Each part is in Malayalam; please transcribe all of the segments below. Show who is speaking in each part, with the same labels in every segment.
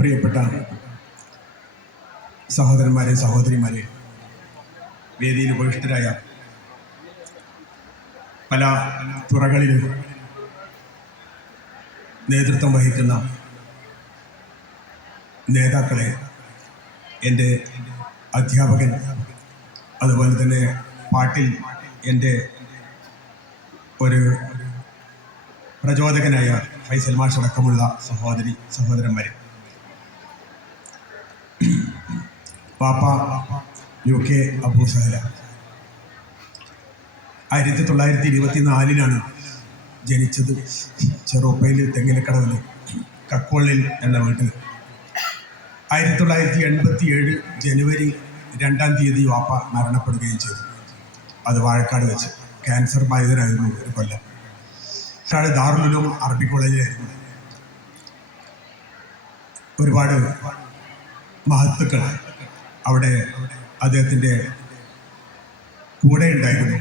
Speaker 1: പ്രിയപ്പെട്ട സഹോദരന്മാരെ സഹോദരിമാരെ വേദിയിൽ ഉപവിഷ്ടരായ പല തുറകളിലും നേതൃത്വം വഹിക്കുന്ന നേതാക്കളെ എന്റെ അധ്യാപകൻ അതുപോലെ തന്നെ പാട്ടിൽ എന്റെ ഒരു പ്രചോദകനായ ഫൈസൽ മാഷടക്കമുള്ള സഹോദരി സഹോദരന്മാരെ. പാപ്പ യു കെ അബൂ സഹല ആയിരത്തി തൊള്ളായിരത്തി ഇരുപത്തി നാലിലാണ് ജനിച്ചത്. ചെറുപ്പയിൽ തെങ്ങിലക്കടവിൽ കക്കോളിൽ എന്ന വീട്ടിൽ ആയിരത്തി തൊള്ളായിരത്തി എൺപത്തി ഏഴ് ജനുവരി രണ്ടാം തീയതി വാപ്പ മരണപ്പെടുകയും ചെയ്തു. അത് വാഴക്കാട് വെച്ച്. ക്യാൻസർ ബാധിതരായിരുന്നു ഒരു കൊല്ലം. പക്ഷേ ദാറുലും അറബി കോളേജിലായിരുന്നു. ഒരുപാട് മഹത്തുക്കൾ അവിടെ അദ്ദേഹത്തിന്റെ കൂടെ ഉണ്ടായിരുന്നു.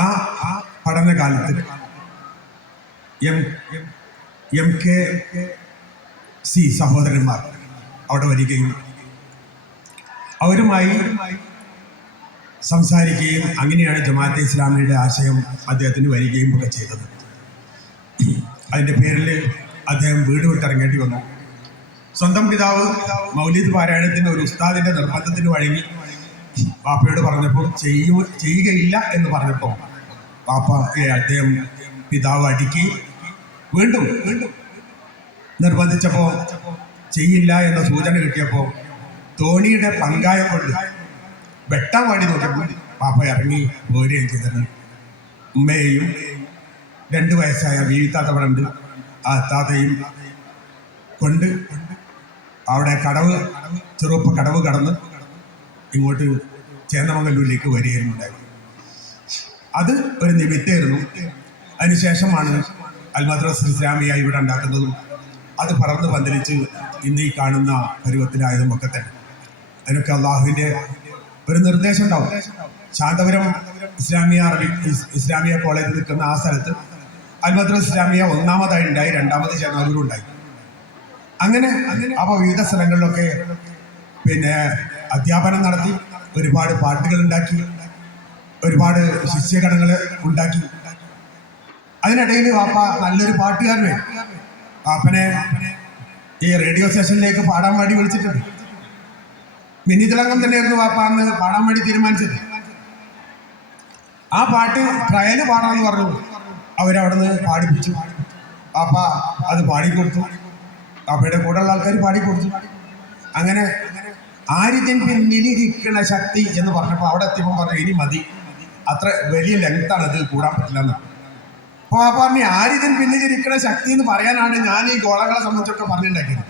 Speaker 1: ആ പഠനകാലത്ത് എം എം കെ സി സഹോദരന്മാർ അവിടെ വരികയും അവരുമായി സംസാരിക്കുകയും അങ്ങനെയാണ് ജമാഅത്തെ ഇസ്ലാമിയുടെ ആശയം അദ്ദേഹത്തിന് വരികയും ഒക്കെ ചെയ്തത്. അതിന്റെ പേരിൽ അദ്ദേഹം വീട് വിട്ടിറങ്ങേണ്ടി വന്നു. സ്വന്തം പിതാവ് മൗലിദ് പാരായണത്തിന്റെ ഒരു ഉസ്താദിന്റെ നിർബന്ധത്തിന് വഴങ്ങി പാപ്പയോട് പറഞ്ഞപ്പോൾ ചെയ്യൂ ചെയ്യുകയില്ല എന്ന് പറഞ്ഞപ്പോൾ പാപ്പ അദ്ദേഹം പിതാവ് അടുക്കി വീണ്ടും വീണ്ടും നിർബന്ധിച്ചപ്പോൾ ചെയ്യില്ല എന്ന സൂചന കിട്ടിയപ്പോൾ തോണിയുടെ പങ്കായ കൊണ്ട് വെട്ടാൻ വേണ്ടി നോക്കിയപ്പോൾ പാപ്പ ഇറങ്ങി പോരുകയും ചെയ്തത് ഉമ്മയെയും രണ്ട് വയസ്സായ വീഴ്ത്താത്ത അവിടെ ഉണ്ട് ആ താത്തയും കൊണ്ട് അവിടെ കടവ് ചെറുപ്പ കടവ് കടന്ന് ഇങ്ങോട്ട് ചേന്നമംഗല്ലൂരിലേക്ക് വരികയായിരുന്നു ഉണ്ടായിരുന്നു അത് ഒരു നിമിത്തമായിരുന്നു. അതിനുശേഷമാണ് അൽമദ്രസ് ഇസ്ലാമിയ ഇവിടെ ഉണ്ടാക്കുന്നതും അത് പറന്ന് പന്തലിച്ച് ഇന്ന് ഈ കാണുന്ന പരുവത്തിലായതും ഒക്കെ തന്നെ. അതിനൊക്കെ അള്ളാഹുവിന്റെ ഒരു നിർദ്ദേശം ഉണ്ടാവും. ശാന്തപുരം ഇസ്ലാമിയ അറബി ഇസ്- ഇസ്ലാമിയ കോളേജിൽ നിൽക്കുന്ന ആ സ്ഥലത്ത് അൽമദ്രസ് ഇസ്ലാമിയ ഒന്നാമതായി ഉണ്ടായി രണ്ടാമത് ചേർന്നാലൂരും ഉണ്ടായി. അങ്ങനെ അപ്പോൾ വിവിധ സ്ഥലങ്ങളിലൊക്കെ പിന്നെ അധ്യാപനം നടത്തി ഒരുപാട് പാട്ടുകൾ ഉണ്ടാക്കി ഒരുപാട് ശിഷ്യഗണങ്ങൾ ഉണ്ടാക്കി. അതിനിടയിൽ വാപ്പ നല്ലൊരു പാട്ടുകാരനെ വാപ്പനെ ഈ റേഡിയോ സ്റ്റേഷനിലേക്ക് പാടാൻ വേണ്ടി വിളിച്ചിട്ടുണ്ട്. മിന്നിത്തിളങ്കം തന്നെയായിരുന്നു വാപ്പ അന്ന് പാടാൻ വേണ്ടി തീരുമാനിച്ചത്. ആ പാട്ട് ട്രയൽ പാടാന്ന് പറഞ്ഞു. അവരവിടുന്ന് പാടിപ്പിച്ചു. വാപ്പ അത് പാടിക്കൊടുത്തു. വാപ്പയുടെ കൂടെയുള്ള ആൾക്കാർ പാടിക്കൊടുത്തു അങ്ങനെ ആര്യജൻ പിന്നിലിരിക്കണ ശക്തി എന്ന് പറഞ്ഞപ്പോൾ അവിടെ എത്തിയപ്പോൾ പറഞ്ഞു ഇനി മതി. അത്ര വലിയ ലെങ്ത്താണ് ഇത് കൂടാൻ പറ്റില്ല എന്ന്. അപ്പോൾ ആ പറഞ്ഞു ആര്യജൻ പിന്നിലിരിക്കണ ശക്തി എന്ന് പറയാനാണ് ഞാൻ ഈ ഗോളങ്ങളെ സംബന്ധിച്ചൊക്കെ പറഞ്ഞിട്ടുണ്ടാക്കിയത്.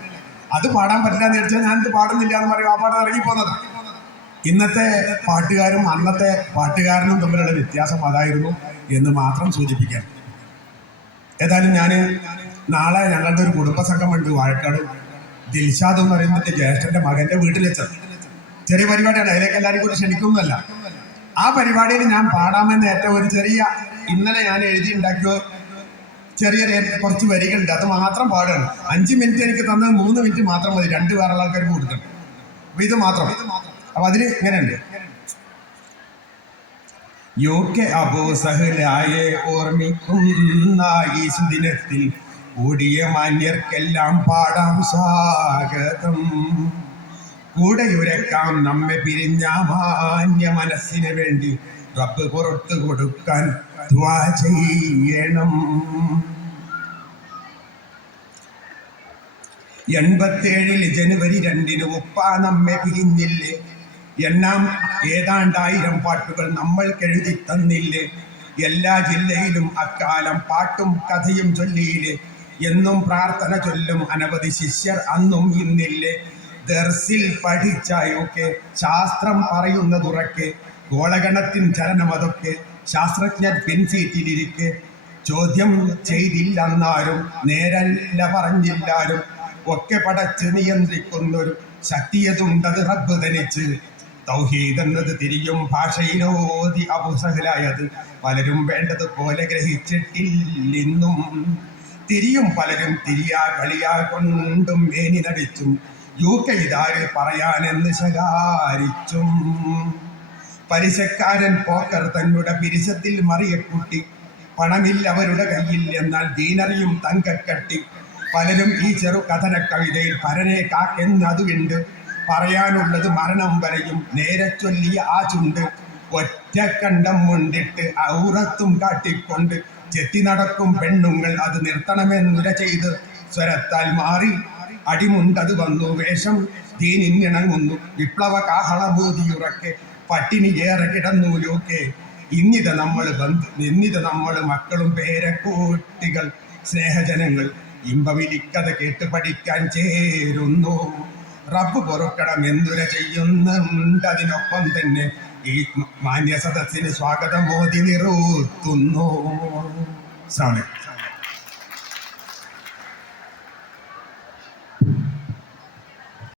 Speaker 1: അത് പാടാൻ പറ്റില്ല എന്ന് വെച്ചാൽ ഇത് പാടുന്നില്ല എന്ന് പറയും ആ പാടം ഇറങ്ങിപ്പോന്നത്. ഇന്നത്തെ പാട്ടുകാരും അന്നത്തെ പാട്ടുകാരനും തമ്മിലുള്ള വ്യത്യാസം അതായിരുന്നു എന്ന് മാത്രം സൂചിപ്പിക്കാൻ ഏതായാലും ഞാൻ നാളെ ഞങ്ങളുടെ ഒരു കുടുംബസംഘം ഉണ്ട് വാഴക്കാട്. ദിൽഷാദ് എന്ന് പറയുന്ന എന്റെ ജ്യേഷ്ഠന്റെ മകന്റെ വീട്ടിൽ വെച്ചത് ചെറിയ പരിപാടിയാണ്. അതിലേക്ക് എല്ലാവരും കൂടി ക്ഷണിക്കുന്നതല്ല. ആ പരിപാടിയിൽ ഞാൻ പാടാമെന്ന് ഏറ്റവും ഒരു ചെറിയ ഇന്നലെ ഞാൻ എഴുതി ഉണ്ടാക്കിയ ചെറിയ കുറച്ച് വരികളുണ്ട്. അത് മാത്രം പാടുകയാണ്. അഞ്ച് മിനിറ്റ് എനിക്ക് തന്നത് മൂന്ന് മിനിറ്റ് മാത്രം മതി. രണ്ട് വേറെ ആൾക്കാർക്ക് കൊടുക്കണം അപ്പൊ ഇത് മാത്രം. അപ്പൊ അതിൽ ഇങ്ങനെയുണ്ട്. യോഗ്യ അബൂ സഹലായെ ഓർമ്മിക്കുന്ന ഈ സുദിനത്തിൽ കൂടിയ മാന്യർക്കെല്ലാം പാടാം സ്വാഗതം. കൂടെയുരക്കാം നമ്മെ പിരിഞ്ഞ മാന്യ മനസ്സിന് വേണ്ടി റബ്ബ് പുറത്തു കൊടുക്കാൻ ചെയ്യണം. എൺപത്തേഴിൽ ജനുവരി രണ്ടിന് ഉപ്പ നമ്മെ പിരിഞ്ഞില്ലേ? എണ്ണാം ഏതാണ്ടായിരം പാട്ടുകൾ നമ്മൾ നമ്മൾക്കെഴുതി തന്നില്ലേ എല്ലാ ജില്ലയിലും അക്കാലം പാട്ടും കഥയും ചൊല്ലിയില്ലേ? എന്നും പ്രാർത്ഥന ചൊല്ലും അനവധി ശിഷ്യർ അന്നും ഇന്നില്ലേ. ദർസിൽ പഠിച്ചായൊക്കെ ശാസ്ത്രം പറയുന്നതുറക്കെ ഗോളഗണത്തിൻ ചലനം അതൊക്കെ ശാസ്ത്രജ്ഞർ പിൻസീറ്റിലിരിക്കെ. ചോദ്യം ചെയ്തില്ലെന്നാരും നേരല്ല പറഞ്ഞില്ലാരും ഒക്കെ പടച്ച് നിയന്ത്രിക്കുന്നൊരു ശക്തിയതുണ്ടത് റബ്ബ് ധനിച്ച്. തൗഹീദ് എന്നത് തിരിയും ഭാഷയിലോതി അപുസഹലായത് പലരും വേണ്ടതുപോലെ ഗ്രഹിച്ചിട്ടില്ലിന്നും തിരിയും പലരും തിരിയാ കളിയാ കൊണ്ടും മേനി നടിച്ചും. യു കെ ഇതാര് പറയാനെന്ന് ശകാരിച്ചും. പരിശക്കാരൻ പോക്കർ തങ്ങളുടെ പിരിശത്തിൽ മറിയക്കുട്ടി പണമില്ല അവരുടെ കയ്യിൽ എന്നാൽ ദീനറിയും തങ്കക്കട്ടി പലരും ഈ ചെറു കഥന കവിതയിൽ പരനെ കാക്കെന്നതുണ്ട് പറയാനുള്ളത് മരണം വരെയും നേരെ ചൊല്ലിയ ആ ചുണ്ട്. ഒറ്റക്കണ്ടം മുണ്ടിട്ട് ഔറത്തും കാട്ടിക്കൊണ്ട് ചെത്തി നടക്കും പെണ്ണുങ്ങൾ അത് നിർത്തണമെന്നുര ചെയ്ത് സ്വരത്താൽ മാറി അടിമുണ്ടത് വന്നു വേഷം തീനിന്നിണങ്ങുന്നു വിപ്ലവ കാഹളബോധിയുറക്കെ പട്ടിണി ഏറെ കിടന്നു യോക്കെ ഇന്നിത നമ്മൾ ബന്ധു നിന്നിത നമ്മൾ മക്കളും പേരക്കൂട്ടികൾ സ്നേഹജനങ്ങൾ ഇമ്പവിലിക്കഥ കേട്ട് പഠിക്കാൻ ചേരുന്നു. റബ്ബ് പൊറുക്കണം എന്തുര ചെയ്യുന്നുണ്ട് അതിനൊപ്പം തന്നെ ഈ മാന്യ സദസ്സിന് സ്വാഗതം മോദി നിറുത്തുന്നു